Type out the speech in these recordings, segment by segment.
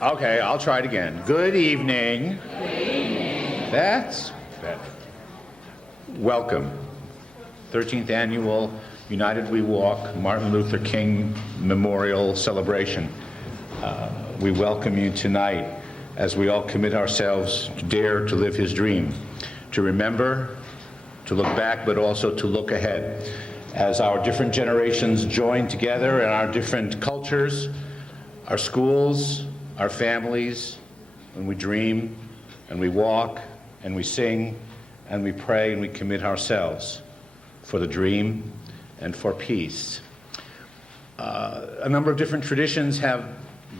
Okay, I'll try it again. Good evening. Good evening. That's better. Welcome. 13th Annual United We Walk Martin Luther King Memorial Celebration. We welcome you tonight as we all commit ourselves to dare to live his dream, to remember, to look back, but also to look ahead. As our different generations join together and our different cultures, our schools, our families, when we dream and we walk and we sing and we pray and we commit ourselves for the dream and for peace. A number of different traditions have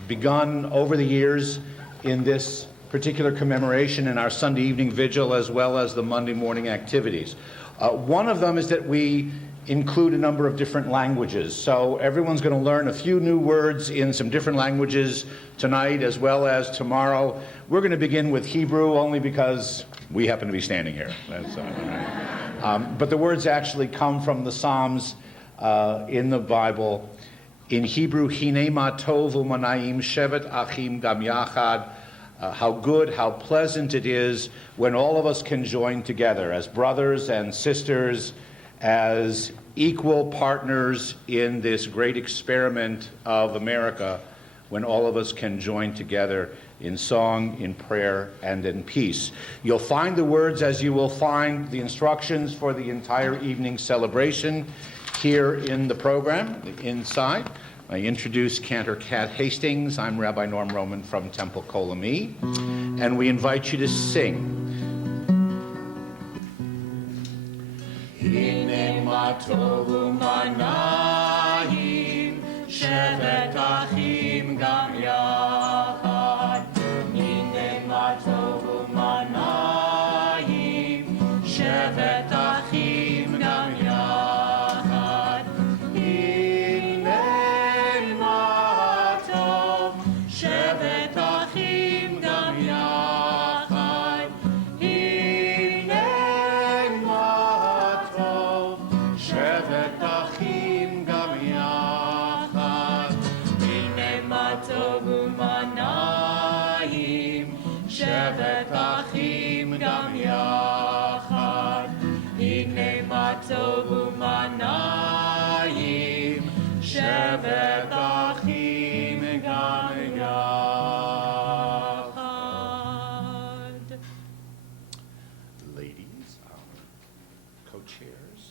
begun over the years in this particular commemoration in our Sunday evening vigil as well as the Monday morning activities. One of them is that we include a number of different languages. So everyone's going to learn a few new words in some different languages tonight as well as tomorrow. We're going to begin with Hebrew only because we happen to be standing here. That's, right. But the words actually come from the Psalms in the Bible. In Hebrew, Hine ma tov u'manayim shevet achim gam yachad. How good, how pleasant it is when all of us can join together as brothers and sisters, as equal partners in this great experiment of America, when all of us can join together in song, in prayer, and in peace. You'll find the words as you will find the instructions for the entire evening celebration here in the program, inside. I introduce Cantor Kat Hastings. I'm Rabbi Norm Roman from Temple Kolami, and we invite you to sing. Hine ma tovu manayim, shevet achim gam yachad. Hine ma tovu manayim, shevet achim gam yachad. Hine ma tov, shevet achim gam yachad. Hine ma tov, shevet achim gam yachad. Hine ma tov u'manayim, shevet achim gam yachad. Hine ma tov u'manayim, shevet achim gam yachad. Ladies, our co-chairs.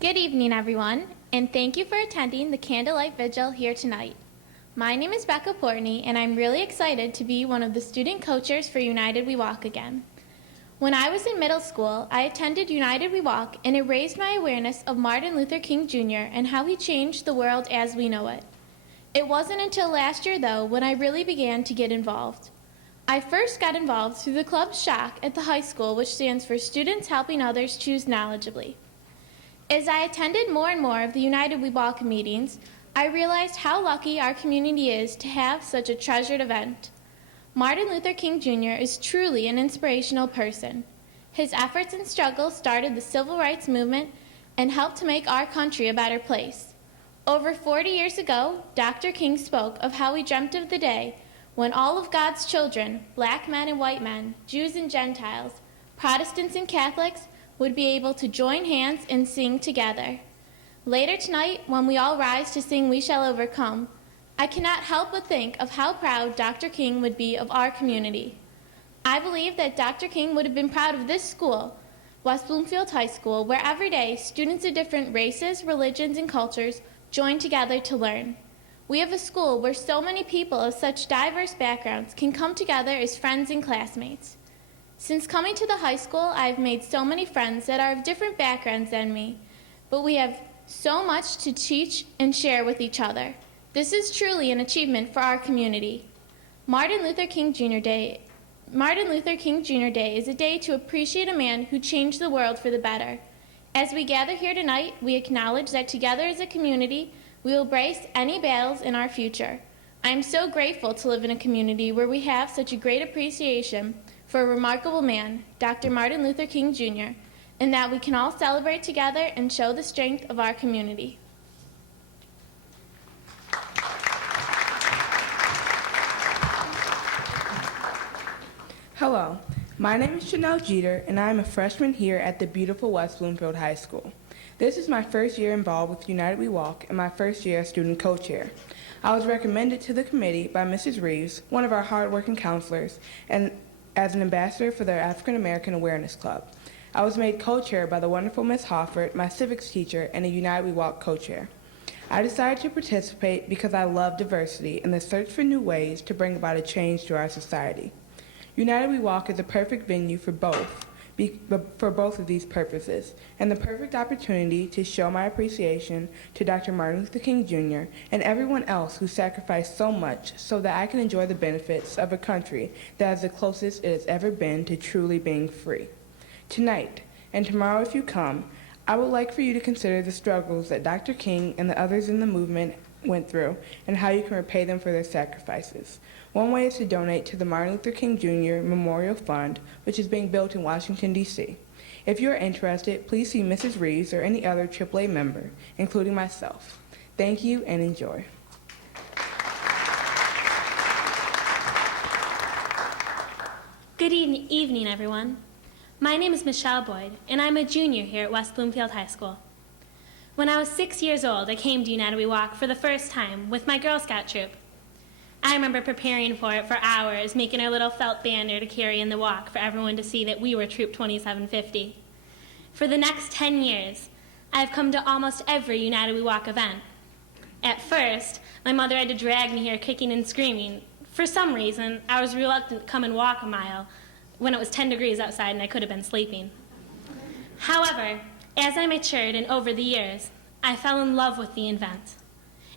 Good evening, everyone, and thank you for attending the Candlelight Vigil here tonight. My name is Becca Portney, and I'm really excited to be one of the student co-chairs for United We Walk again. When I was in middle school, I attended United We Walk, and it raised my awareness of Martin Luther King Jr. and how he changed the world as we know it. It wasn't until last year, though, when I really began to get involved. I first got involved through the club SHOCK at the high school, which stands for Students Helping Others Choose Knowledgeably. As I attended more and more of the United We Walk meetings, I realized how lucky our community is to have such a treasured event. Martin Luther King Jr. is truly an inspirational person. His efforts and struggles started the civil rights movement and helped to make our country a better place. Over 40 years ago, Dr. King spoke of how he dreamt of the day when all of God's children, black men and white men, Jews and Gentiles, Protestants and Catholics, would be able to join hands and sing together. Later tonight, when we all rise to sing We Shall Overcome, I cannot help but think of how proud Dr. King would be of our community. I believe that Dr. King would have been proud of this school, West Bloomfield High School, where every day students of different races, religions, and cultures join together to learn. We have a school where so many people of such diverse backgrounds can come together as friends and classmates. Since coming to the high school, I've made so many friends that are of different backgrounds than me, but we have so much to teach and share with each other. This is truly an achievement for our community. Martin Luther King Jr. Day is a day to appreciate a man who changed the world for the better. As we gather here tonight, we acknowledge that together as a community, we will brace any battles in our future. I am so grateful to live in a community where we have such a great appreciation for a remarkable man, Dr. Martin Luther King Jr., and that we can all celebrate together and show the strength of our community. Hello, my name is Chanel Jeter, and I am a freshman here at the beautiful West Bloomfield High School. This is my first year involved with United We Walk and my first year as student co-chair. I was recommended to the committee by Mrs. Reeves, one of our hard-working counselors, and as an ambassador for their African American Awareness Club. I was made co-chair by the wonderful Miss Hofford, my civics teacher, and a United We Walk co-chair. I decided to participate because I love diversity and the search for new ways to bring about a change to our society. United We Walk is a perfect venue for both of these purposes, and the perfect opportunity to show my appreciation to Dr. Martin Luther King Jr. and everyone else who sacrificed so much so that I can enjoy the benefits of a country that is the closest it has ever been to truly being free. Tonight, and tomorrow if you come, I would like for you to consider the struggles that Dr. King and the others in the movement went through and how you can repay them for their sacrifices. One way is to donate to the Martin Luther King Jr. Memorial Fund, which is being built in Washington, D.C. If you are interested, please see Mrs. Reeves or any other AAA member, including myself. Thank you and enjoy. Good evening, everyone. My name is Michelle Boyd, and I'm a junior here at West Bloomfield High School. When I was 6 years old, I came to United We Walk for the first time with my Girl Scout troop. I remember preparing for it for hours, making our little felt banner to carry in the walk for everyone to see that we were Troop 2750. For the next 10 years, I have come to almost every United We Walk event. At first, my mother had to drag me here kicking and screaming. For some reason, I was reluctant to come and walk a mile when it was 10 degrees outside and I could have been sleeping. However, as I matured and over the years, I fell in love with the event.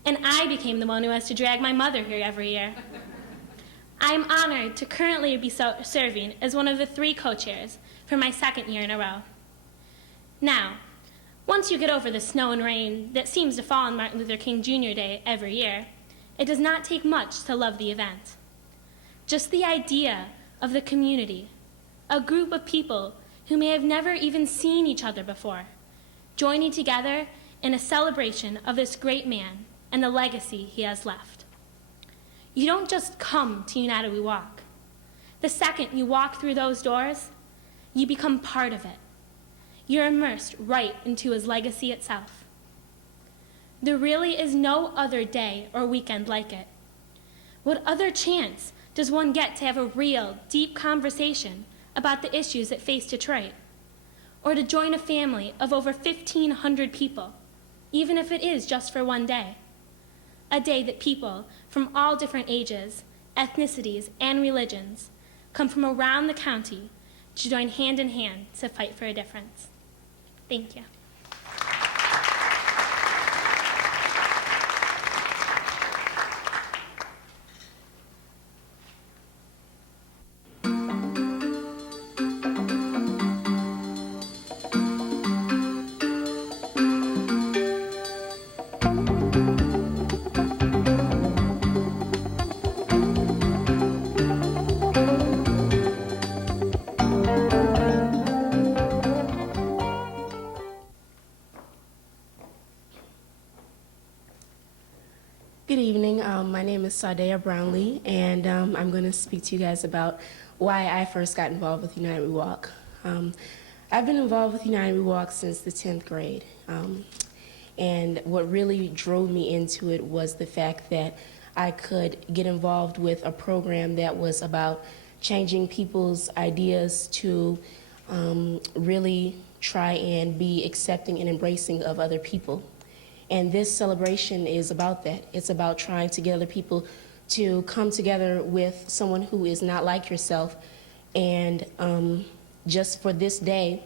And I became the one who has to drag my mother here every year. I am honored to currently be serving as one of the 3 co-chairs for my 2nd year in a row. Now, once you get over the snow and rain that seems to fall on Martin Luther King Jr. Day every year, it does not take much to love the event. Just the idea of the community, a group of people who may have never even seen each other before, joining together in a celebration of this great man and the legacy he has left. You don't just come to United We Walk. The second you walk through those doors, you become part of it. You're immersed right into his legacy itself. There really is no other day or weekend like it. What other chance does one get to have a real, deep conversation about the issues that face Detroit? Or to join a family of over 1,500 people, even if it is just for one day? A day that people from all different ages, ethnicities, and religions come from around the county to join hand in hand to fight for a difference. Thank you. Good evening. My name is Sadea Brownlee, and I'm going to speak to you guys about why I first got involved with United We Walk. I've been involved with United We Walk since the 10th grade, and what really drove me into it was the fact that I could get involved with a program that was about changing people's ideas to really try and be accepting and embracing of other people. And this celebration is about that. It's about trying to get other people to come together with someone who is not like yourself and just for this day,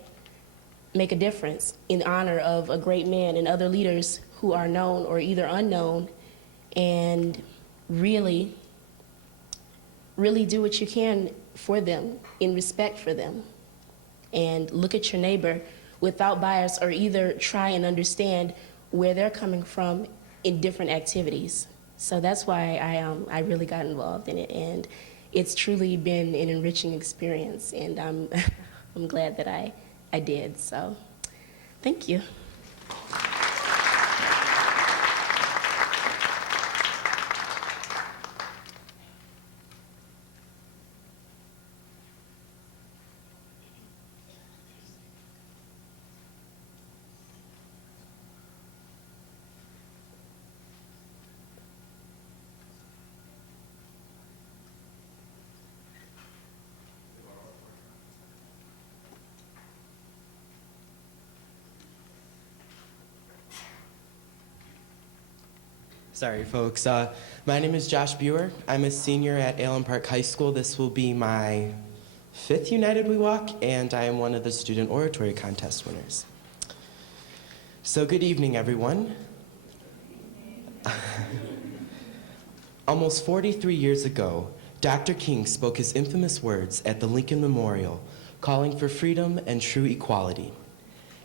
make a difference in honor of a great man and other leaders who are known or either unknown, and really do what you can for them, in respect for them. And look at your neighbor without bias, or either try and understand where they're coming from in different activities. So that's why I really got involved in it, and it's truly been an enriching experience, and I'm, I'm glad that I did, so thank you. Sorry, folks. My name is Josh Buer. I'm a senior at Allen Park High School. This will be my 5th United We Walk, and I am one of the student oratory contest winners. So good evening, everyone. Almost 43 years ago, Dr. King spoke his infamous words at the Lincoln Memorial, calling for freedom and true equality.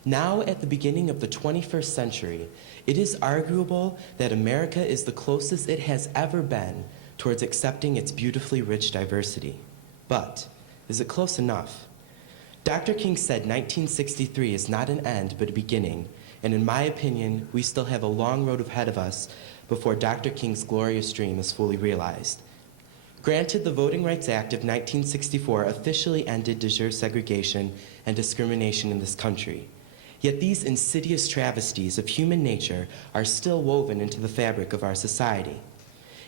Now, at the beginning of the 21st century, it is arguable that America is the closest it has ever been towards accepting its beautifully rich diversity. But is it close enough? Dr. King said 1963 is not an end but a beginning, and in my opinion, we still have a long road ahead of us before Dr. King's glorious dream is fully realized. Granted, the Voting Rights Act of 1964 officially ended de jure segregation and discrimination in this country. Yet these insidious travesties of human nature are still woven into the fabric of our society.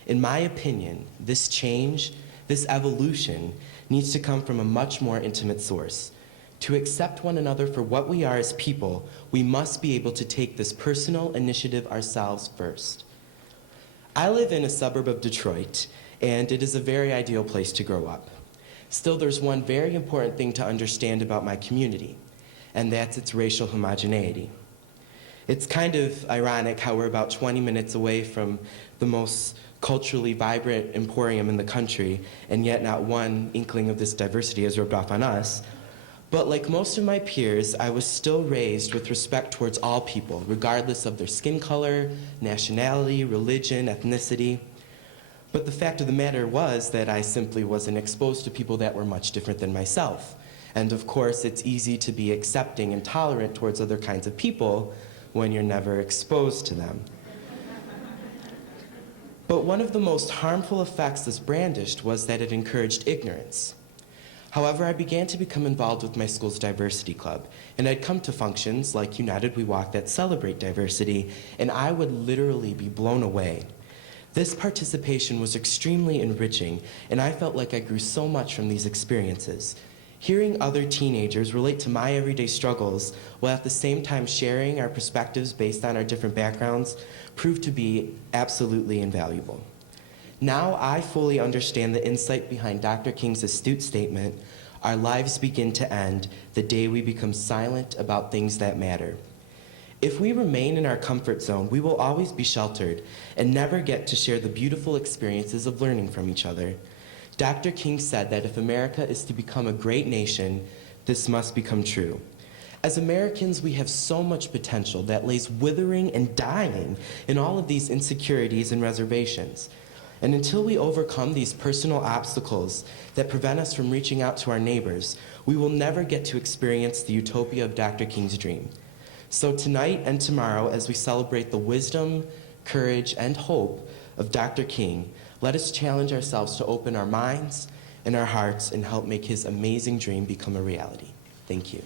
In my opinion, this change, this evolution, needs to come from a much more intimate source. To accept one another for what we are as people, we must be able to take this personal initiative ourselves first. I live in a suburb of Detroit, and it is a very ideal place to grow up. Still, there's one very important thing to understand about my community, and that's its racial homogeneity. It's kind of ironic how we're about 20 minutes away from the most culturally vibrant emporium in the country, and yet not one inkling of this diversity is rubbed off on us. But like most of my peers, I was still raised with respect towards all people, regardless of their skin color, nationality, religion, ethnicity. But the fact of the matter was that I simply wasn't exposed to people that were much different than myself. And of course, it's easy to be accepting and tolerant towards other kinds of people when you're never exposed to them. But one of the most harmful effects this brandished was that it encouraged ignorance. However, I began to become involved with my school's diversity club, and I'd come to functions like United We Walk that celebrate diversity, and I would literally be blown away. This participation was extremely enriching, and I felt like I grew so much from these experiences. Hearing other teenagers relate to my everyday struggles while at the same time sharing our perspectives based on our different backgrounds proved to be absolutely invaluable. Now I fully understand the insight behind Dr. King's astute statement, "Our lives begin to end the day we become silent about things that matter." If we remain in our comfort zone, we will always be sheltered and never get to share the beautiful experiences of learning from each other. Dr. King said that if America is to become a great nation, this must become true. As Americans, we have so much potential that lays withering and dying in all of these insecurities and reservations. And until we overcome these personal obstacles that prevent us from reaching out to our neighbors, we will never get to experience the utopia of Dr. King's dream. So tonight and tomorrow, as we celebrate the wisdom, courage, and hope of Dr. King, let us challenge ourselves to open our minds and our hearts and help make his amazing dream become a reality. Thank you.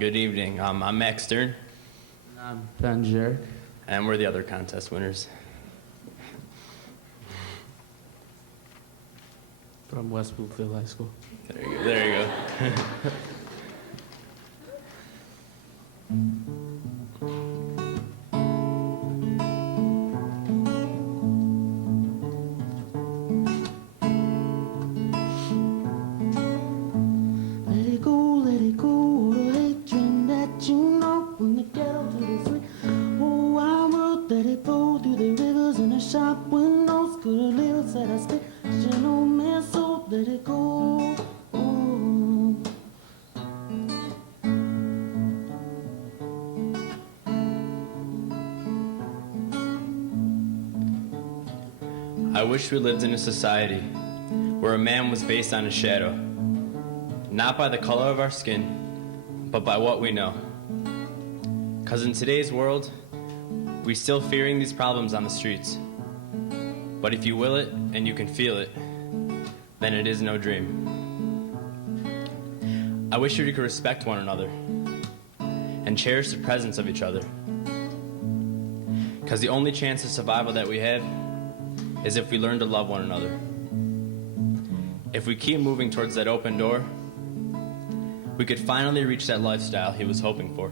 Good evening. I'm Max Stern. I'm Ben Jarek. And we're the other contest winners. From West Bloomfield High School. There you go. There you go. Let it go, I wish we lived in a society where a man was based on a shadow, not by the color of our skin, but by what we know. 'Cause in today's world, we still fearing these problems on the streets. But if you will it and you can feel it, then it is no dream. I wish we could respect one another and cherish the presence of each other. 'Cause the only chance of survival that we have is if we learn to love one another. If we keep moving towards that open door, we could finally reach that lifestyle he was hoping for.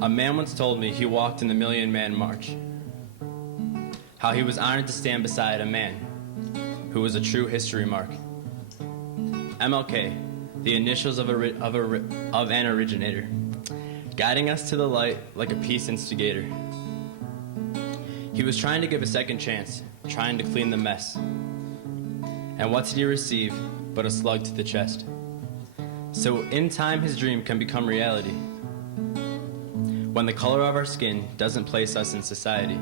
A man once told me he walked in the Million Man March, how he was honored to stand beside a man who was a true history mark. MLK, the initials of an originator, guiding us to the light like a peace instigator. He was trying to give a second chance, trying to clean the mess. And what did he receive but a slug to the chest? So in time his dream can become reality, when the color of our skin doesn't place us in society.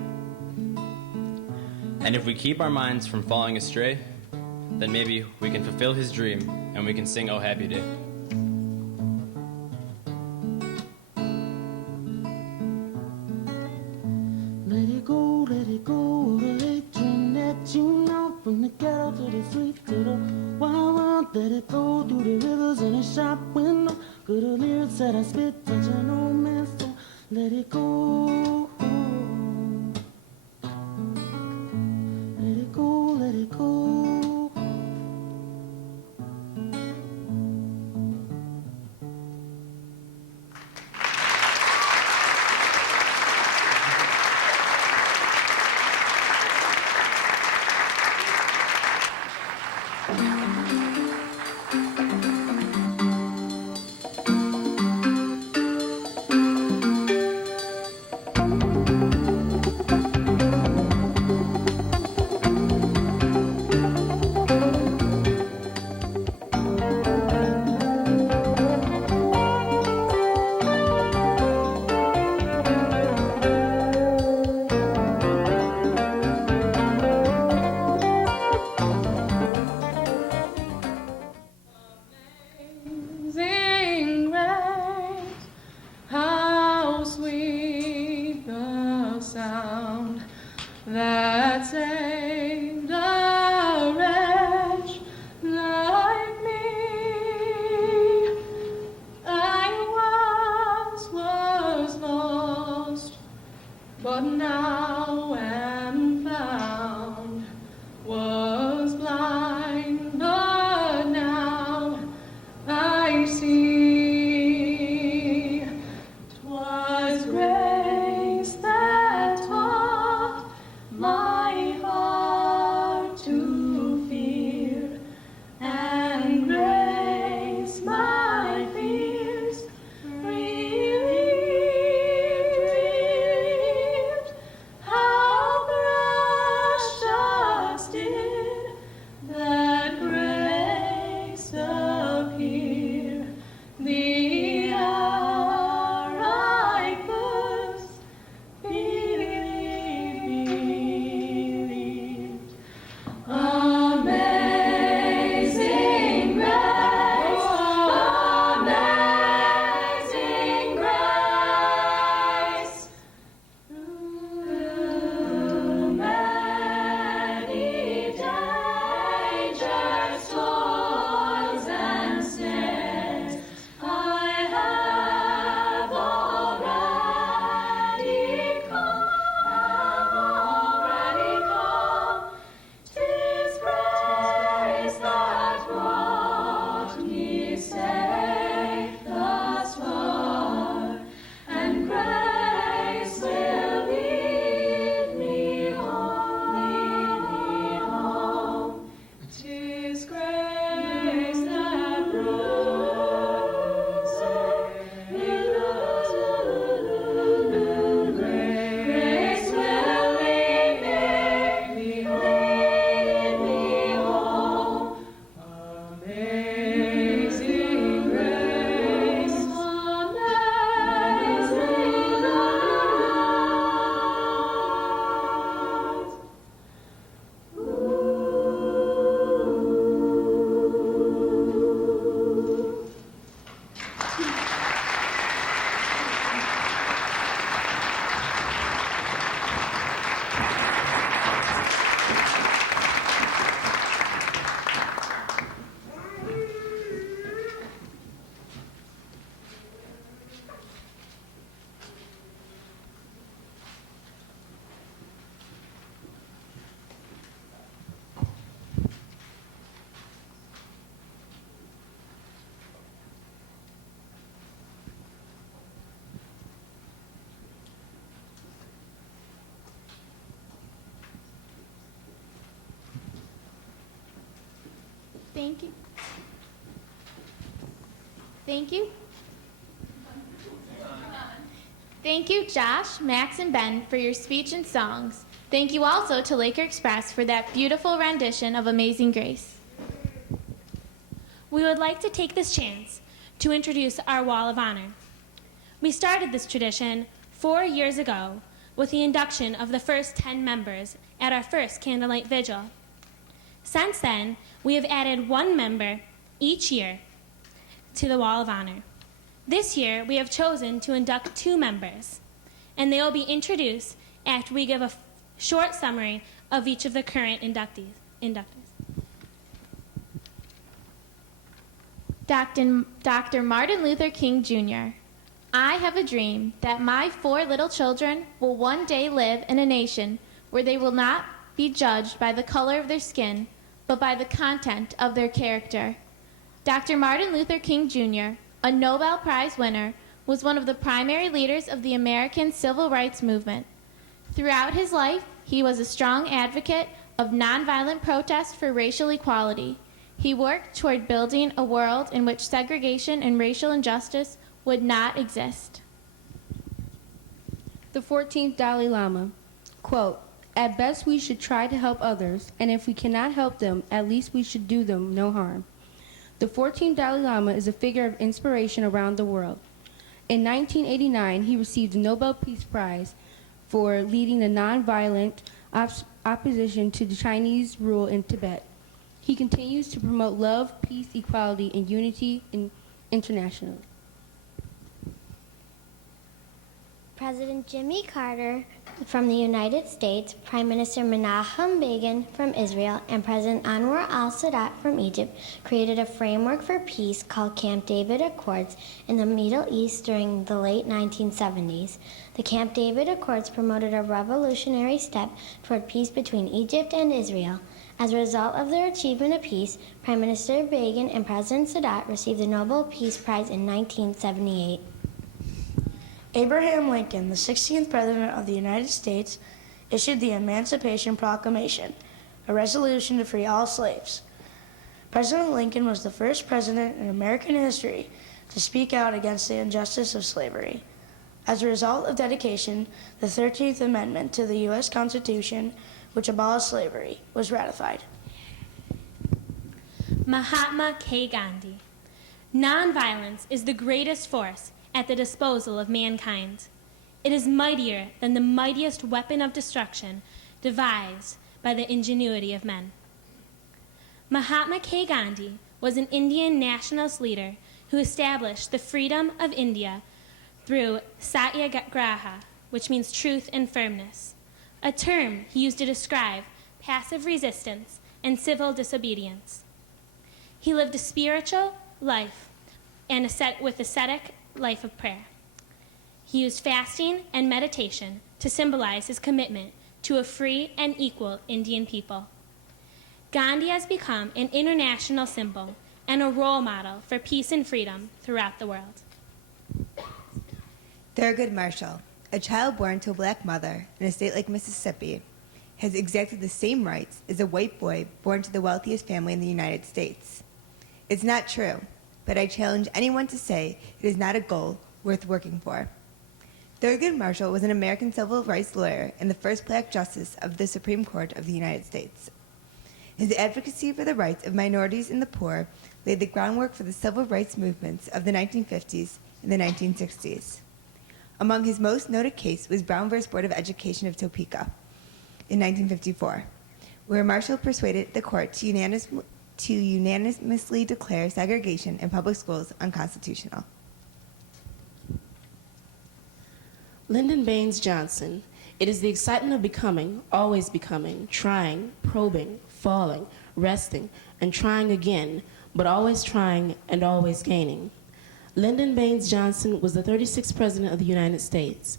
And if we keep our minds from falling astray, then maybe we can fulfill his dream and we can sing Oh Happy Day. Let it go, the hate dream that you know, from the ghetto to the street to the wild world. Let it go through the rivers in a shop window. Good lyrics that I spit, touching no man's soul. Let it go. Let it go, let it go. Thank you. Thank you. Thank you, Josh, Max, and Ben, for your speech and songs. Thank you also to Laker Express for that beautiful rendition of Amazing Grace. We would like to take this chance to introduce our Wall of Honor. We started this tradition 4 years ago with the induction of the first 10 members at our first Candlelight Vigil. Since then, we have added 1 member each year to the Wall of Honor. This year, we have chosen to induct 2 members, and they will be introduced after we give a short summary of each of the current inductees. Dr. Martin Luther King Jr. I have a dream that my 4 little children will one day live in a nation where they will not be judged by the color of their skin, but by the content of their character. Dr. Martin Luther King Jr., a Nobel Prize winner, was one of the primary leaders of the American Civil Rights Movement. Throughout his life, he was a strong advocate of nonviolent protest for racial equality. He worked toward building a world in which segregation and racial injustice would not exist. The 14th Dalai Lama, quote, "At best we should try to help others, and if we cannot help them, at least we should do them no harm." The 14th Dalai Lama is a figure of inspiration around the world. In 1989, he received the Nobel Peace Prize for leading the nonviolent opposition to the Chinese rule in Tibet. He continues to promote love, peace, equality, and unity internationally. President Jimmy Carter from the United States, Prime Minister Menachem Begin from Israel, and President Anwar al-Sadat from Egypt created a framework for peace called Camp David Accords in the Middle East during the late 1970s. The Camp David Accords promoted a revolutionary step toward peace between Egypt and Israel. As a result of their achievement of peace, Prime Minister Begin and President Sadat received the Nobel Peace Prize in 1978. Abraham Lincoln, the 16th President of the United States, issued the Emancipation Proclamation, a resolution to free all slaves. President Lincoln was the first president in American history to speak out against the injustice of slavery. As a result of dedication, the 13th Amendment to the U.S. Constitution, which abolished slavery, was ratified. Mahatma K. Gandhi. Nonviolence is the greatest force at the disposal of mankind. It is mightier than the mightiest weapon of destruction devised by the ingenuity of men. Mahatma K. Gandhi was an Indian nationalist leader who established the freedom of India through satyagraha, which means truth and firmness, a term he used to describe passive resistance and civil disobedience. He lived a spiritual life and with ascetic life of prayer. He used fasting and meditation to symbolize his commitment to a free and equal Indian people. Gandhi has become an international symbol and a role model for peace and freedom throughout the world. Thurgood Marshall, a child born to a black mother in a state like Mississippi, has exacted the same rights as a white boy born to the wealthiest family in the United States. It's not true, but I challenge anyone to say it is not a goal worth working for. Thurgood Marshall was an American civil rights lawyer and the first black justice of the Supreme Court of the United States. His advocacy for the rights of minorities and the poor laid the groundwork for the civil rights movements of the 1950s and the 1960s. Among his most noted case was Brown v. Board of Education of Topeka in 1954, where Marshall persuaded the court to unanimously declare segregation in public schools unconstitutional. Lyndon Baines Johnson. It is the excitement of becoming, always becoming, trying, probing, falling, resting, and trying again, but always trying and always gaining. Lyndon Baines Johnson was the 36th President of the United States.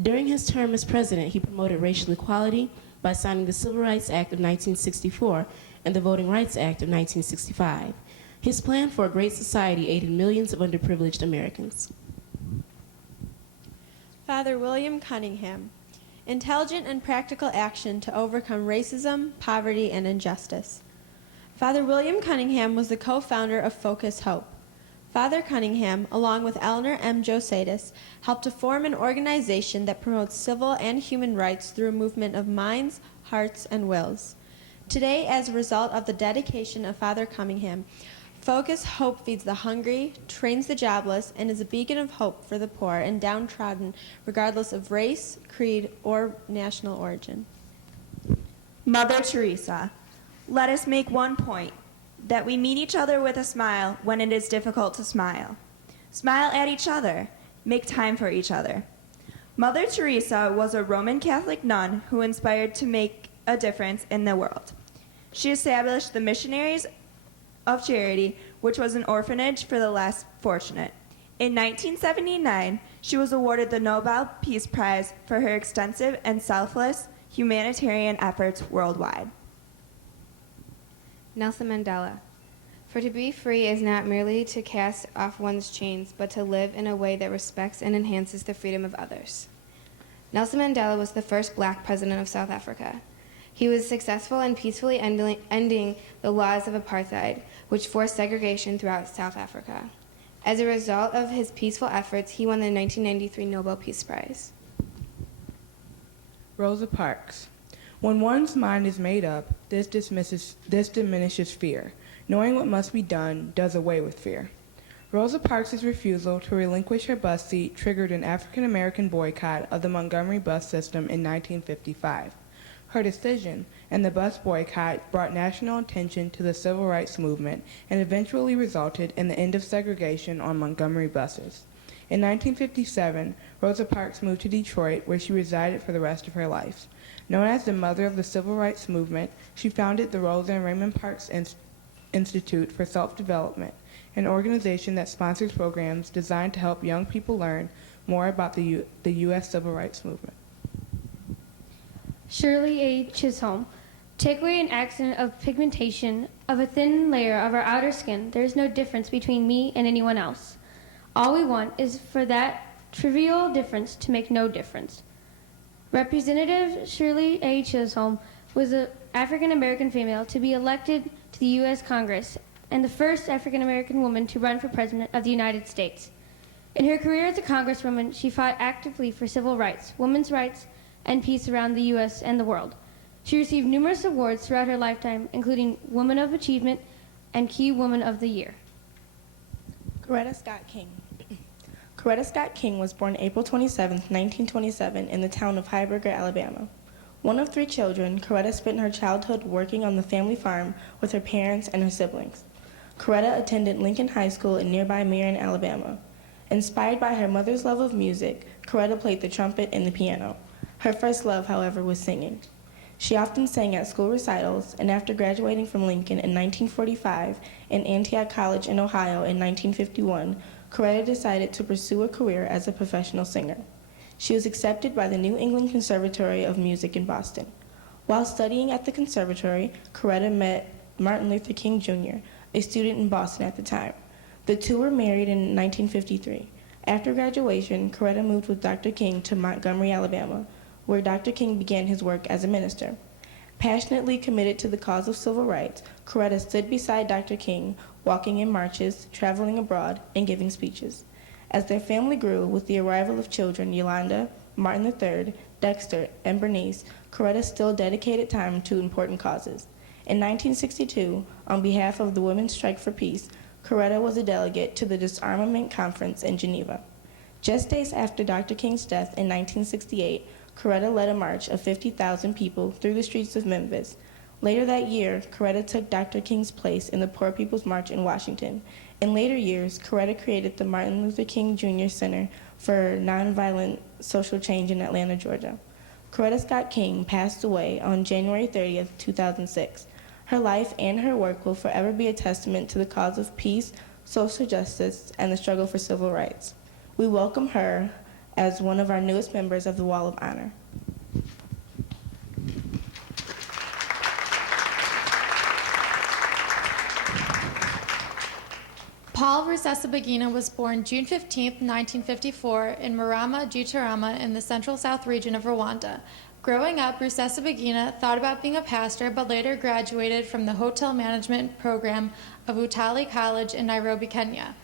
During his term as president, he promoted racial equality by signing the Civil Rights Act of 1964 and the Voting Rights Act of 1965. His plan for a great society aided millions of underprivileged Americans. Father William Cunningham. Intelligent and practical action to overcome racism, poverty, and injustice. Father William Cunningham was the co-founder of Focus Hope. Father Cunningham, along with Eleanor M. Josadis, helped to form an organization that promotes civil and human rights through a movement of minds, hearts, and wills. Today, as a result of the dedication of Father Cunningham, Focus Hope feeds the hungry, trains the jobless, and is a beacon of hope for the poor and downtrodden, regardless of race, creed, or national origin. Mother Teresa, let us make one point, that we meet each other with a smile when it is difficult to smile. Smile at each other. Make time for each other. Mother Teresa was a Roman Catholic nun who inspired to make a difference in the world. She established the Missionaries of Charity, which was an orphanage for the less fortunate. In 1979, she was awarded the Nobel Peace Prize for her extensive and selfless humanitarian efforts worldwide. Nelson Mandela. For to be free is not merely to cast off one's chains, but to live in a way that respects and enhances the freedom of others. Nelson Mandela was the first black president of South Africa. He was successful in peacefully ending the laws of apartheid, which forced segregation throughout South Africa. As a result of his peaceful efforts, he won the 1993 Nobel Peace Prize. Rosa Parks. When one's mind is made up, this diminishes fear. Knowing what must be done does away with fear. Rosa Parks' refusal to relinquish her bus seat triggered an African-American boycott of the Montgomery bus system in 1955. Her decision and the bus boycott brought national attention to the civil rights movement and eventually resulted in the end of segregation on Montgomery buses. In 1957, Rosa Parks moved to Detroit, where she resided for the rest of her life. Known as the mother of the civil rights movement, she founded the Rosa and Raymond Parks Institute for Self-Development, an organization that sponsors programs designed to help young people learn more about the U.S. civil rights movement. Shirley A. Chisholm. Take away an accident of pigmentation of a thin layer of our outer skin. There is no difference between me and anyone else. All we want is for that trivial difference to make no difference. Representative Shirley A. Chisholm was an African-American female to be elected to the U.S. Congress and the first African-American woman to run for President of the United States. In her career as a Congresswoman, she fought actively for civil rights, women's rights, and peace around the U.S. and the world. She received numerous awards throughout her lifetime, including Woman of Achievement and Key Woman of the Year. Coretta Scott King. Coretta Scott King was born April 27, 1927, in the town of Heiberger, Alabama. One of 3 children, Coretta spent her childhood working on the family farm with her parents and her siblings. Coretta attended Lincoln High School in nearby Marion, Alabama. Inspired by her mother's love of music, Coretta played the trumpet and the piano. Her first love, however, was singing. She often sang at school recitals, and after graduating from Lincoln in 1945 and Antioch College in Ohio in 1951, Coretta decided to pursue a career as a professional singer. She was accepted by the New England Conservatory of Music in Boston. While studying at the conservatory, Coretta met Martin Luther King Jr., a student in Boston at the time. The two were married in 1953. After graduation, Coretta moved with Dr. King to Montgomery, Alabama, where Dr. King began his work as a minister. Passionately committed to the cause of civil rights, Coretta stood beside Dr. King, walking in marches, traveling abroad, and giving speeches. As their family grew with the arrival of children Yolanda, Martin III, Dexter, and Bernice, Coretta still dedicated time to important causes. In 1962, on behalf of the Women's Strike for Peace, Coretta was a delegate to the Disarmament Conference in Geneva. Just days after Dr. King's death in 1968, Coretta led a march of 50,000 people through the streets of Memphis. Later that year, Coretta took Dr. King's place in the Poor People's March in Washington. In later years, Coretta created the Martin Luther King Jr. Center for Nonviolent Social Change in Atlanta, Georgia. Coretta Scott King passed away on January 30th, 2006. Her life and her work will forever be a testament to the cause of peace, social justice, and the struggle for civil rights. We welcome her as one of our newest members of the Wall of Honor. Paul Rusesabagina was born June 15, 1954, in Marama, Gitarama, in the Central South region of Rwanda. Growing up, Rusesabagina thought about being a pastor, but later graduated from the hotel management program of Ealy College in Nairobi, Kenya.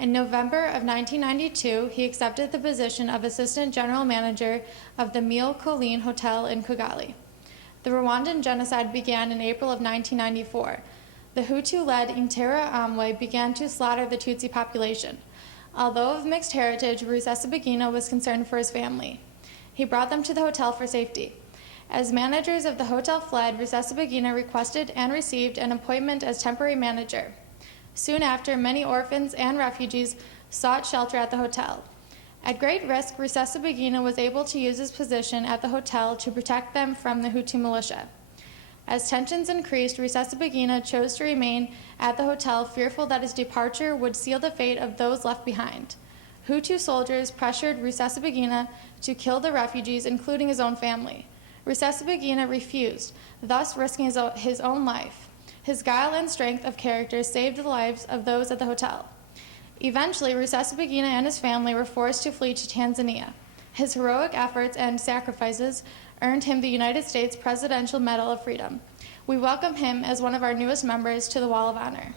In November of 1992, he accepted the position of assistant general manager of the Mille Collines Hotel in Kigali. The Rwandan genocide began in April of 1994. The Hutu-led Interahamwe began to slaughter the Tutsi population. Although of mixed heritage, Rusesabagina was concerned for his family. He brought them to the hotel for safety. As managers of the hotel fled, Rusesabagina requested and received an appointment as temporary manager. Soon after, many orphans and refugees sought shelter at the hotel. At great risk, Rusesabagina was able to use his position at the hotel to protect them from the Hutu militia. As tensions increased, Rusesabagina chose to remain at the hotel, fearful that his departure would seal the fate of those left behind. Hutu soldiers pressured Rusesabagina to kill the refugees, including his own family. Rusesabagina refused, thus risking his own life. His guile and strength of character saved the lives of those at the hotel. Eventually, Rusesabagina and his family were forced to flee to Tanzania. His heroic efforts and sacrifices earned him the United States Presidential Medal of Freedom. We welcome him as one of our newest members to the Wall of Honor.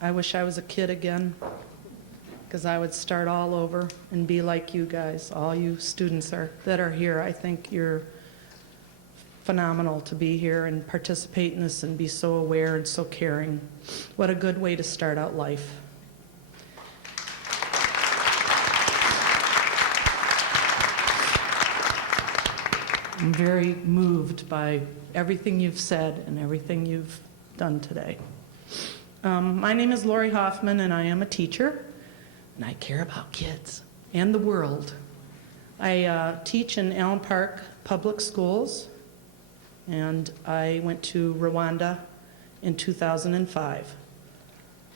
I wish I was a kid again, because I would start all over and be like you guys, all you students that are here. I think you're phenomenal to be here and participate in this and be so aware and so caring. What a good way to start out life. I'm very moved by everything you've said and everything you've done today. My name is Lori Hoffman, and I am a teacher, and I care about kids and the world. I teach in Allen Park Public Schools, and I went to Rwanda in 2005.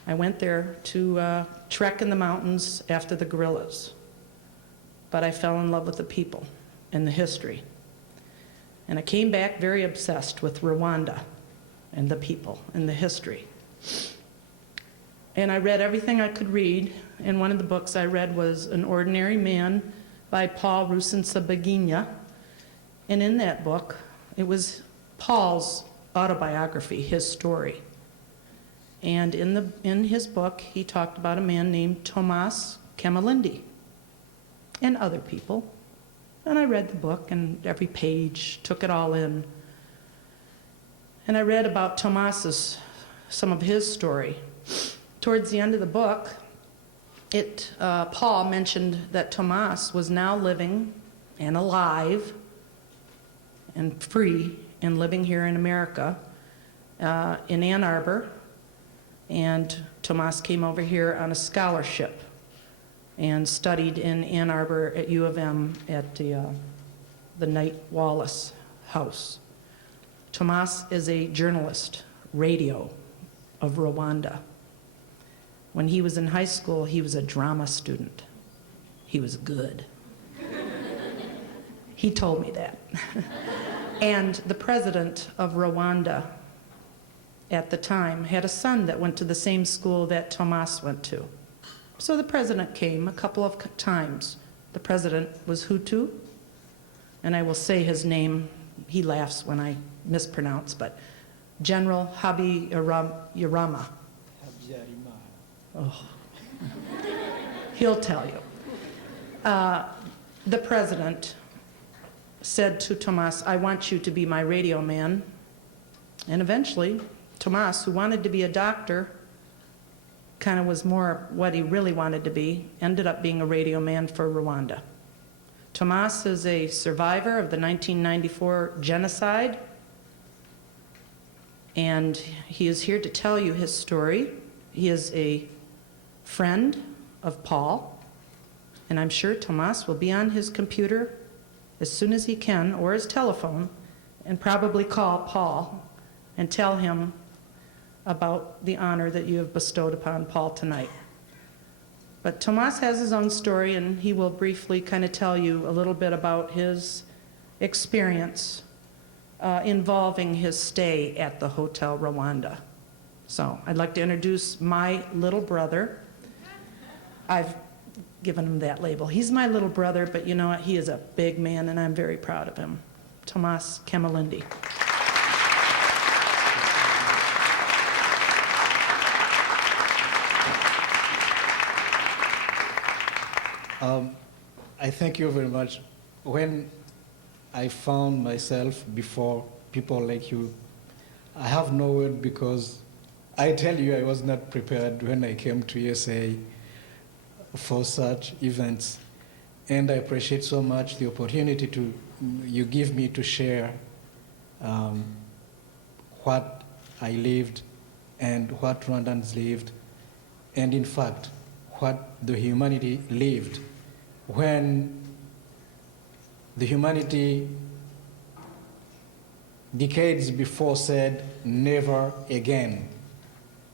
I went there to trek in the mountains after the guerrillas, but I fell in love with the people and the history. And I came back very obsessed with Rwanda and the people and the history. And I read everything I could read, and one of the books I read was An Ordinary Man by Paul Rusesabagina. And in that book, it was Paul's autobiography, his story. And in his book, he talked about a man named Thomas Kamilindi and other people. And I read the book, and every page took it all in. And I read about some of his story. Towards the end of the book, Paul mentioned that Thomas was now living and alive and free and living here in America, in Ann Arbor. And Thomas came over here on a scholarship and studied in Ann Arbor at U of M at the Knight Wallace House. Thomas is a journalist, radio of Rwanda. When he was in high school, he was a drama student. He was good. He told me that. And the president of Rwanda at the time had a son that went to the same school that Thomas went to. So the president came a couple of times. The president was Hutu, and I will say his name. He laughs when I mispronounce, but General Habyarimana. Oh. He'll tell you. The president said to Thomas, I want you to be my radio man And eventually, Tomas, who wanted to be a doctor, kind of was more what he really wanted to be, ended up being a radio man for Rwanda. Tomas is a survivor of the 1994 genocide, and he is here to tell you his story. He is a friend of Paul, and I'm sure Tomas will be on his computer as soon as he can, or his telephone, and probably call Paul and tell him about the honor that you have bestowed upon Paul tonight. But Tomas has his own story, and he will briefly kind of tell you a little bit about his experience involving his stay at the Hotel Rwanda. So I'd like to introduce my little brother. I've given him that label. He's my little brother, but you know what? He is a big man, and I'm very proud of him. Tomas Kamilindi. I thank you very much. When I found myself before people like you, I have no word, because I tell you I was not prepared when I came to USA for such events. And I appreciate so much the opportunity you give me to share what I lived and what Rwandans lived, and in fact, what the humanity lived when the humanity decades before said never again,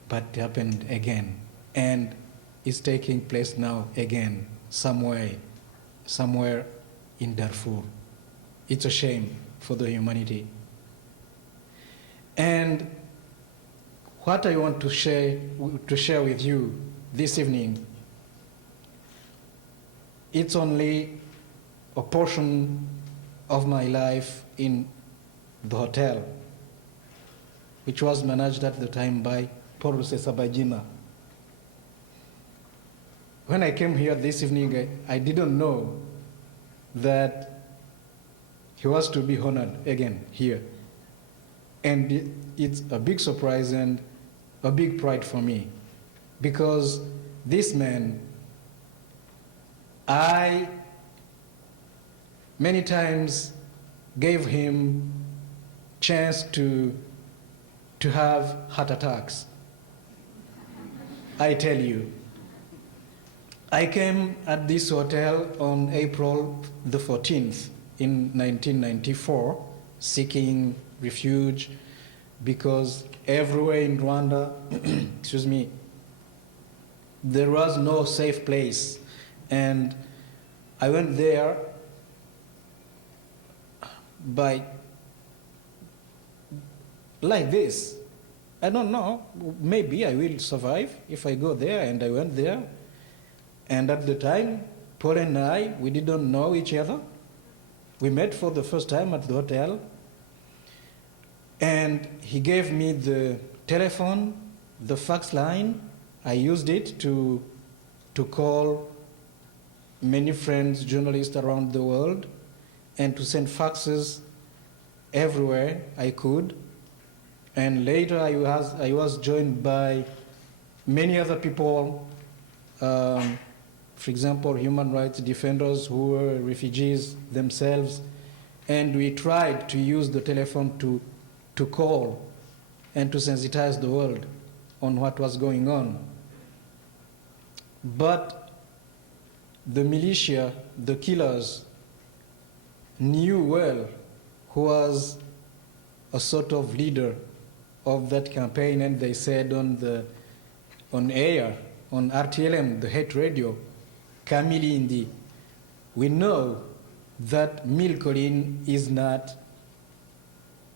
but it happened again, and is taking place now again somewhere in Darfur. It's a shame for the humanity. And what I want to share with you this evening, it's only a portion of my life in the hotel, which was managed at the time by Rusesabagina. When I came here this evening, I didn't know that he was to be honored again here. And it's a big surprise and a big pride for me, because this man, I many times gave him chance to have heart attacks. I tell you, I came at this hotel on April the 14th in 1994, seeking refuge because everywhere in Rwanda, excuse me, there was no safe place. And I went there by like this. I don't know, maybe I will survive if I go there, and I went there. And at the time, Paul and I, we didn't know each other. We met for the first time at the hotel, and he gave me the telephone, the fax line. I used it to call many friends, journalists around the world, and to send faxes everywhere I could. And later I was joined by many other people, for example, human rights defenders who were refugees themselves, and we tried to use the telephone to call and to sensitize the world on what was going on. But the militia, the killers, knew well who was a sort of leader of that campaign, and they said on air, on RTLM, the hate radio, Kamilindi, we know that Milcolin is not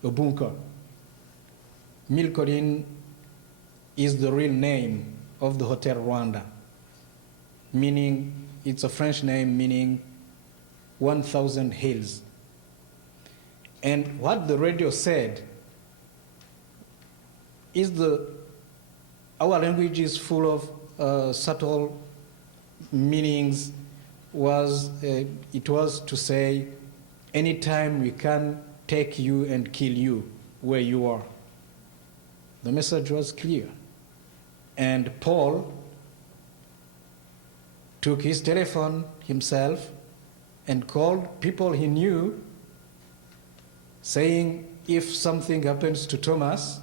a bunker. Milcolin is the real name of the Hotel Rwanda, meaning it's a French name meaning 1,000 hills. And what the radio said is our language is full of subtle meanings. It was to say, anytime we can take you and kill you where you are. The message was clear. And Paul took his telephone himself and called people he knew, saying, if something happens to Thomas,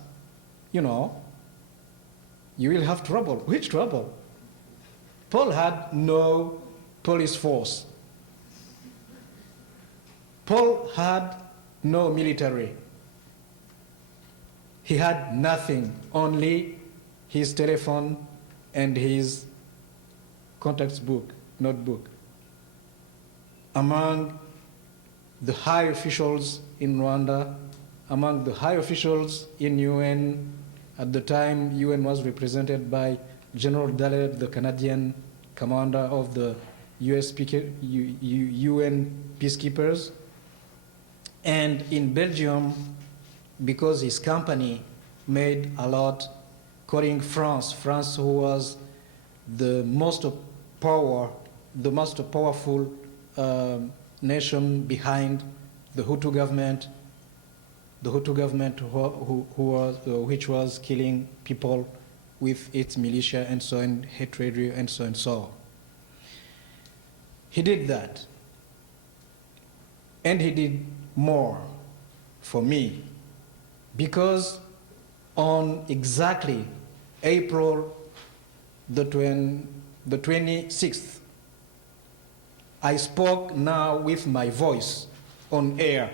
you will have trouble. Which trouble? Paul had no police force. Paul had no military. He had nothing, only his telephone and his contacts book, notebook. Among the high officials in Rwanda, among the high officials in UN, at the time UN was represented by General Dallaire, the Canadian commander of the UN peacekeepers. And in Belgium, because his company made a lot, calling France, who was the most powerful nation behind the Hutu government, which was killing people with its militia and so on, hate radio and so on and so on. He did that. And he did more for me, because on exactly April the 26th, I spoke now with my voice on air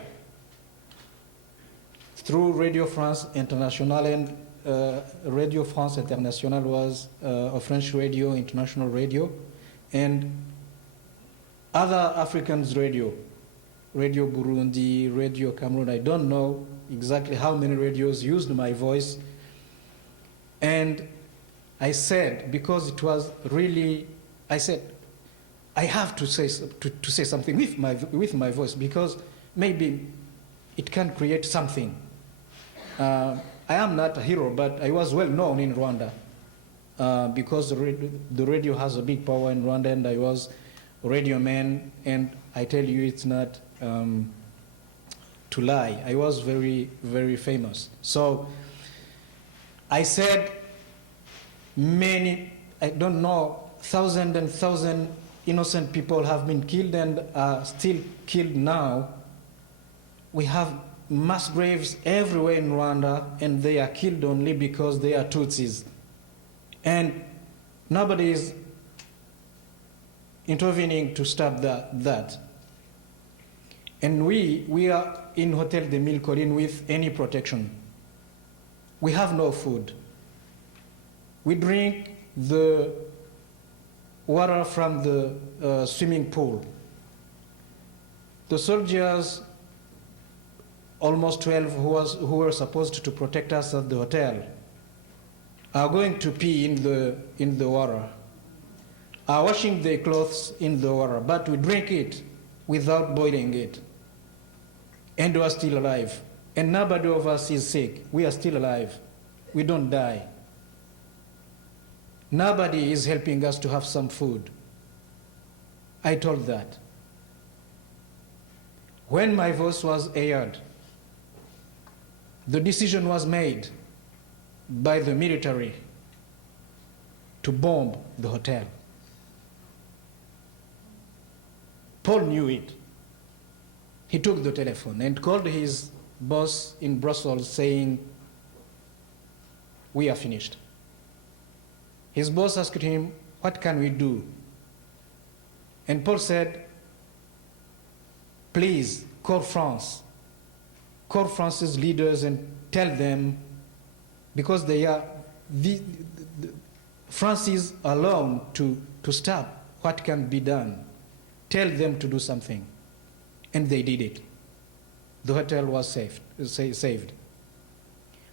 through Radio France Internationale, and Radio France Internationale was a French radio, international radio, and other Africans' radio, Radio Burundi, Radio Cameroon. I don't know exactly how many radios used my voice. And I said, because it was really, I said, I have to say something with my voice, because maybe it can create something. I am not a hero, but I was well known in Rwanda because the radio has a big power in Rwanda, and I was a radio man, and I tell you, it's not to lie. I was very, very famous. So I said many, I don't know, thousands and thousands innocent people have been killed and are still killed now. We have mass graves everywhere in Rwanda, and they are killed only because they are Tutsis. And nobody is intervening to stop that. And we are in Hotel de Mille Collines with any protection. We have no food. We drink the water from the swimming pool. The soldiers, almost 12 who were supposed to protect us at the hotel, are going to pee in the water, are washing their clothes in the water, but we drink it without boiling it. And we are still alive. And nobody of us is sick. We are still alive. We don't die. Nobody is helping us to have some food. I told that. When my voice was aired, the decision was made by the military to bomb the hotel. Paul knew it. He took the telephone and called his boss in Brussels saying, "We are finished." His boss asked him, "What can we do?" And Paul said, "Please call France. Call France's leaders and tell them, because they are France is alone to stop what can be done. Tell them to do something." And they did it. The hotel was saved.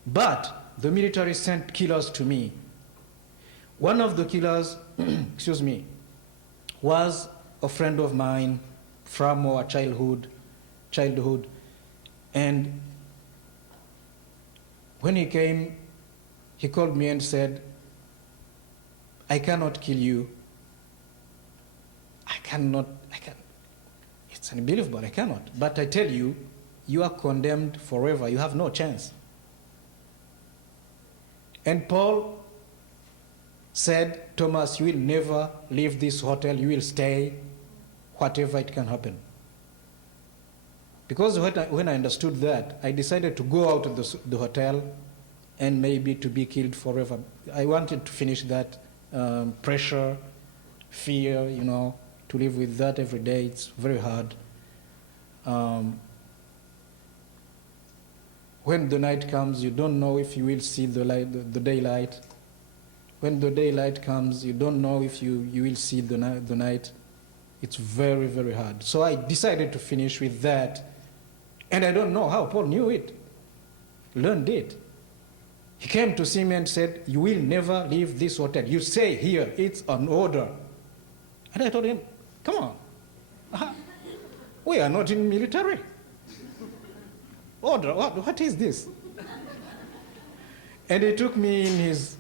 But the military sent killers to me. One of the killers, was a friend of mine from our childhood. And when he came, he called me and said, "I cannot kill you. I cannot. It's unbelievable, I cannot. But I tell you, you are condemned forever. You have no chance." And Paul said, Thomas, you will never leave this hotel. You will stay, whatever it can happen. Because when I understood that, I decided to go out of the hotel and maybe to be killed forever. I wanted to finish that pressure, fear, to live with that every day. It's very hard. When the night comes, you don't know if you will see the daylight. When the daylight comes, you don't know if you will see the night. It's very, very hard. So I decided to finish with that. And I don't know how Paul knew it, learned it. He came to see me and said, you will never leave this hotel. You stay here. It's an order. And I told him, come on. We are not in military. Order, what is this? And he took me in his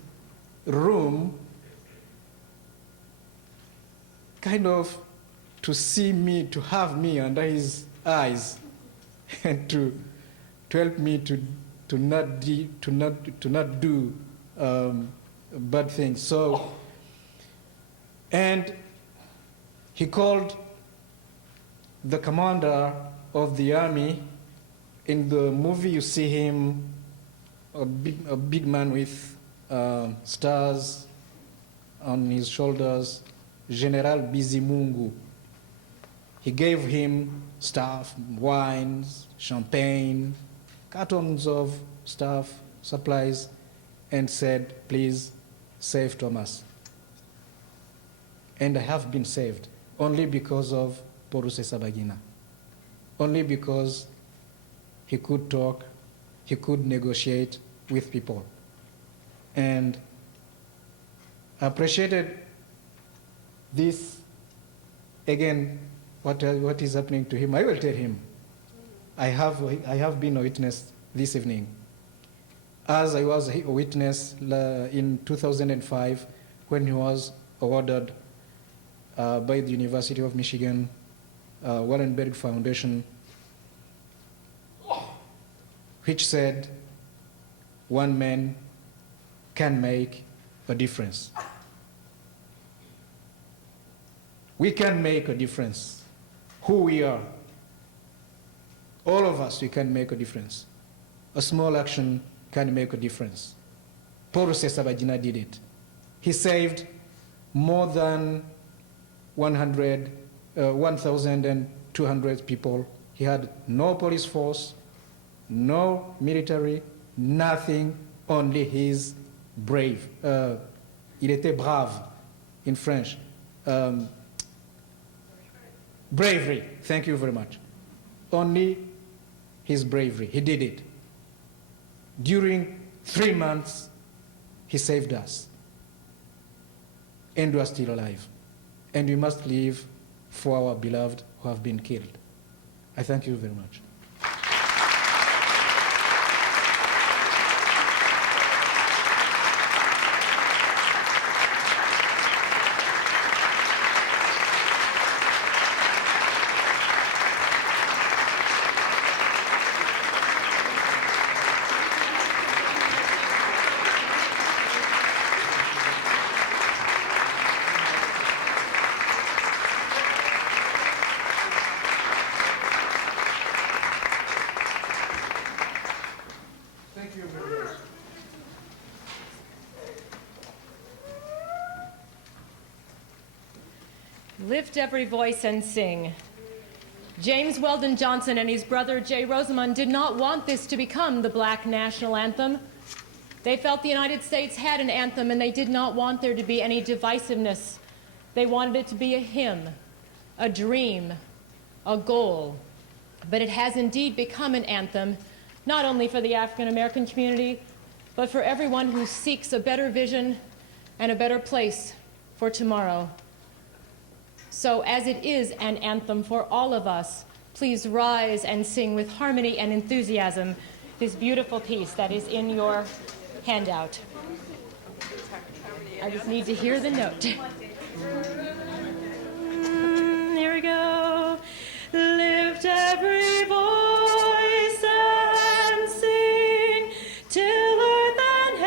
room, kind of to see me, to have me under his eyes, and to help me to not do bad things. So, and he called the commander of the army. In the movie, you see him, a big man with stars on his shoulders, General Bizimungu. He gave him stuff, wines, champagne, cartons of stuff, supplies, and said, please save Thomas. And I have been saved only because of Rusesabagina, only because he could talk, he could negotiate with people. And I appreciated this, again, what is happening to him. I will tell him. I have been a witness this evening. As I was a witness in 2005 when he was awarded by the University of Michigan, Wallenberg Foundation, which said, one man can make a difference. We can make a difference. Who we are, all of us, we can make a difference. A small action can make a difference. Paul Rusesabagina did it. He saved more than 1,200 people. He had no police force, no military, nothing, only his brave. Il était brave in French. Bravery, thank you very much. Only his bravery, he did it. During 3 months, he saved us. And we are still alive. And we must live for our beloved who have been killed. I thank you very much. Lift every voice and sing. James Weldon Johnson and his brother J. Rosamond did not want this to become the Black national anthem. They felt the United States had an anthem and they did not want there to be any divisiveness. They wanted it to be a hymn, a dream, a goal. But it has indeed become an anthem, not only for the African American community, but for everyone who seeks a better vision and a better place for tomorrow. So as it is an anthem for all of us, please rise and sing with harmony and enthusiasm this beautiful piece that is in your handout. I just need to hear the note. Here we go. Lift every voice and sing till earth and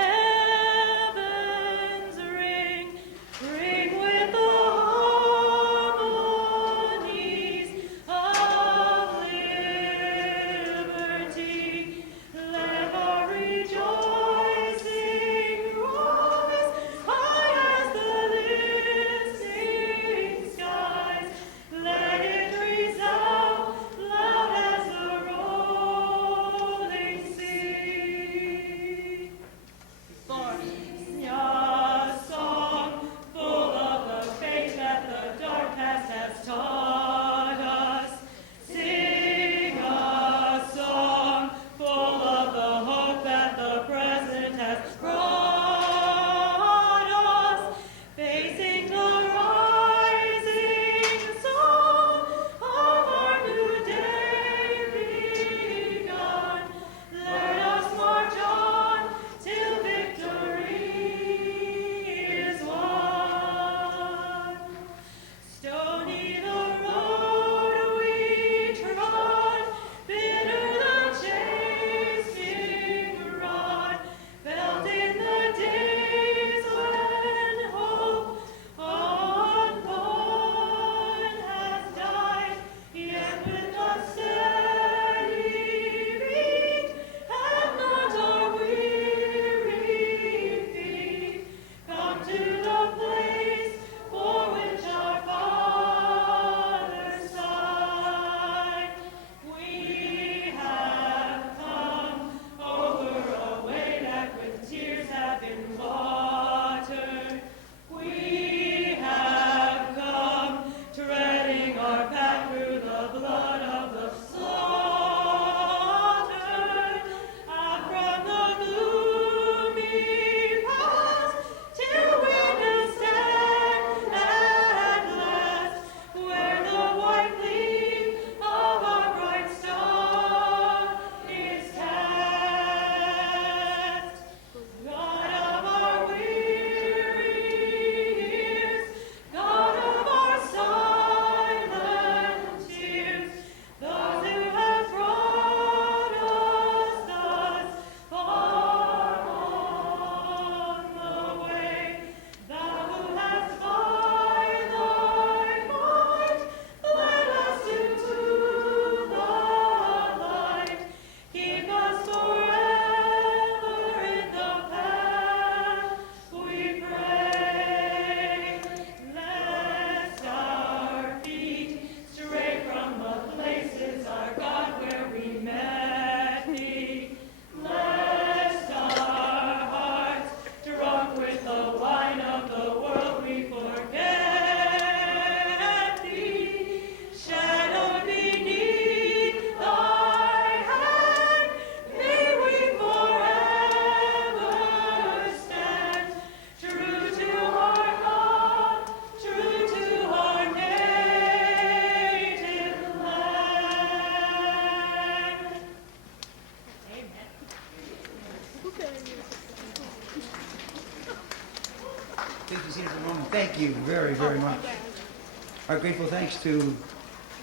Please be seated for a moment. Thank you very, very much. Our grateful thanks to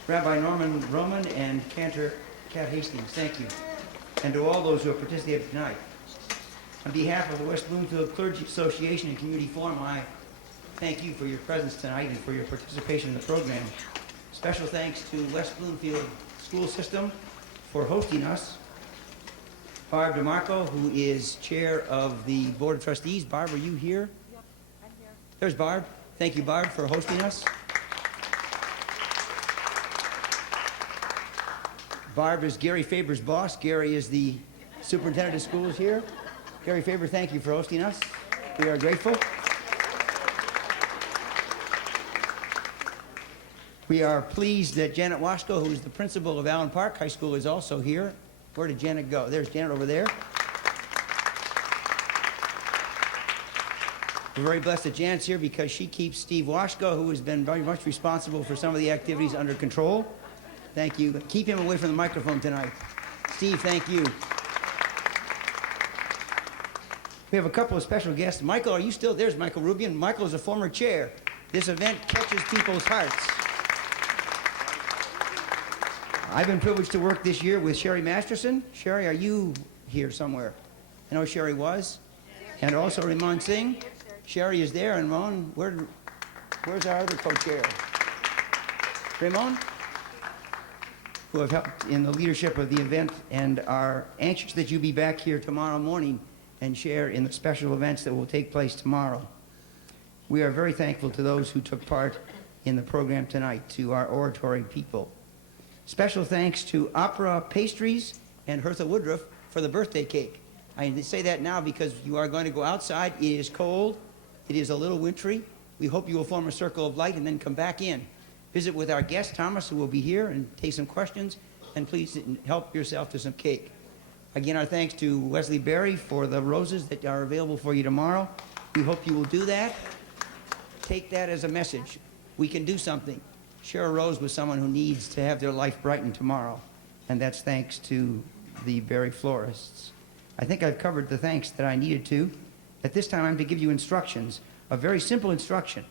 Rabbi Roman and Cantor Cat Hastings. Thank you. And to all those who have participated tonight. On behalf of the West Bloomfield Clergy Association and Community Forum, I thank you for your presence tonight and for your participation in the program. Special thanks to West Bloomfield School System for hosting us. Barb DeMarco, who is chair of the Board of Trustees. Barb, are you here? Yep, I'm here. There's Barb. Thank you, Barb, for hosting us. Barb is Gary Faber's boss. Gary is the superintendent of schools here. Gary Faber, thank you for hosting us. We are grateful. We are pleased that Janet Wasko, who is the principal of Allen Park High School, is also here. Where did Janet go? There's Janet over there. We're very blessed that Janet's here because she keeps Steve Wasko, who has been very much responsible for some of the activities, under control. Thank you. Keep him away from the microphone tonight. Steve, thank you. We have a couple of special guests. Michael, are you still? There's Michael Rubian. Michael is a former chair. This event catches people's hearts. I've been privileged to work this year with Sherry Masterson. Sherry, are you here somewhere? I know Sherry was. And also Raman Singh. Sherry is there, and Ramon, where's our other co-chair? Ramon? Who have helped in the leadership of the event and are anxious that you be back here tomorrow morning and share in the special events that will take place tomorrow. We are very thankful to those who took part in the program tonight, to our oratory people. Special thanks to Opera Pastries and Hertha Woodruff for the birthday cake. I say that now because you are going to go outside. It is cold. It is a little wintry. We hope you will form a circle of light and then come back in. Visit with our guest, Thomas, who will be here, and take some questions. And please help yourself to some cake. Again, our thanks to Wesley Berry for the roses that are available for you tomorrow. We hope you will do that. Take that as a message. We can do something. Share a rose with someone who needs to have their life brightened tomorrow. And that's thanks to the Berry florists. I think I've covered the thanks that I needed to. At this time, I'm to give you instructions, a very simple instruction.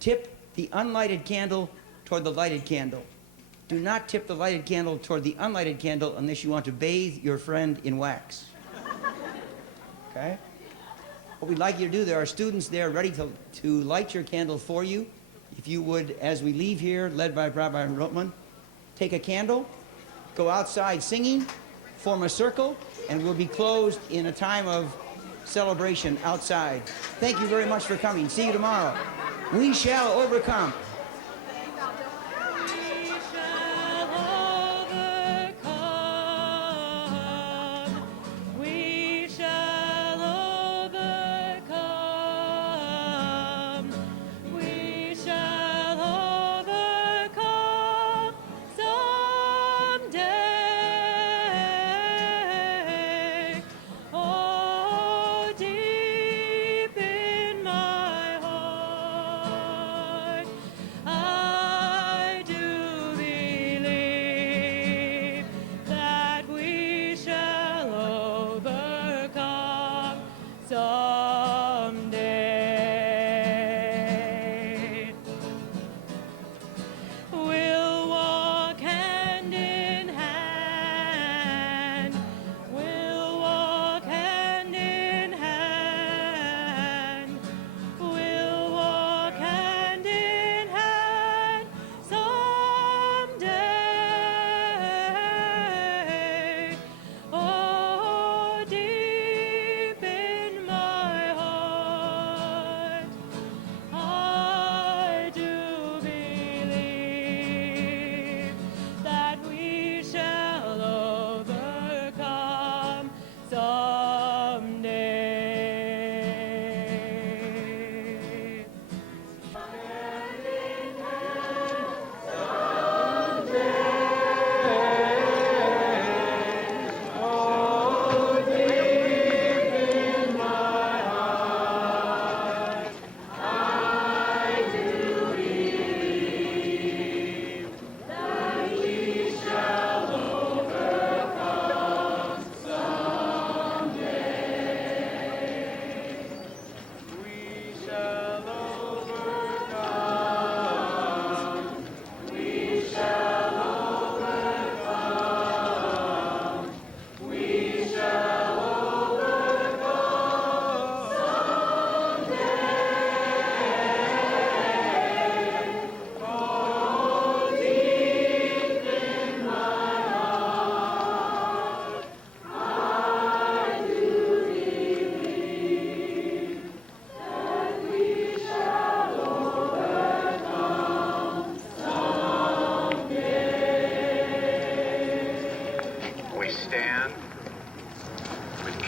Tip the unlighted candle toward the lighted candle. Do not tip the lighted candle toward the unlighted candle unless you want to bathe your friend in wax. Okay? What we'd like you to do, there are students there ready to light your candle for you. If you would, as we leave here, led by Rabbi Rotman, take a candle, go outside singing, form a circle, and we'll be closed in a time of celebration outside. Thank you very much for coming. See you tomorrow. We shall overcome.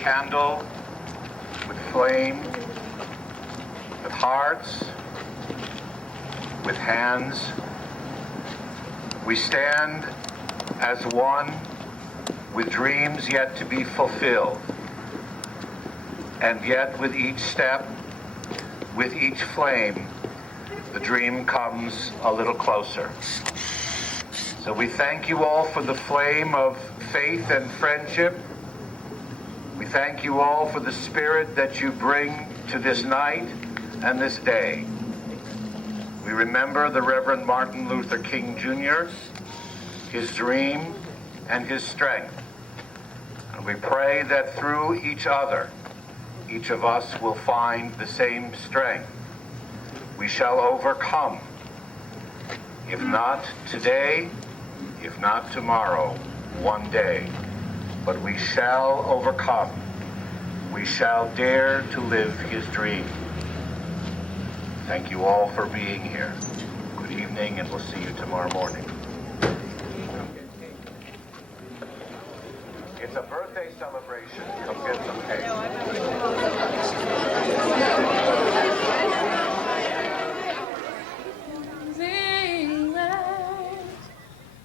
candle, with flame, with hearts, with hands. We stand as one with dreams yet to be fulfilled. And yet with each step, with each flame, the dream comes a little closer. So we thank you all for the flame of faith and friendship. We thank you all for the spirit that you bring to this night and this day. We remember the Reverend Martin Luther King Jr., his dream and his strength. And we pray that through each other, each of us will find the same strength. We shall overcome. If not today, if not tomorrow, one day. But we shall overcome. We shall dare to live his dream. Thank you all for being here. Good evening, and we'll see you tomorrow morning. It's a birthday celebration. Come get some cake.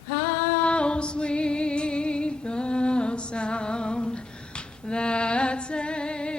How sweet the sound that saved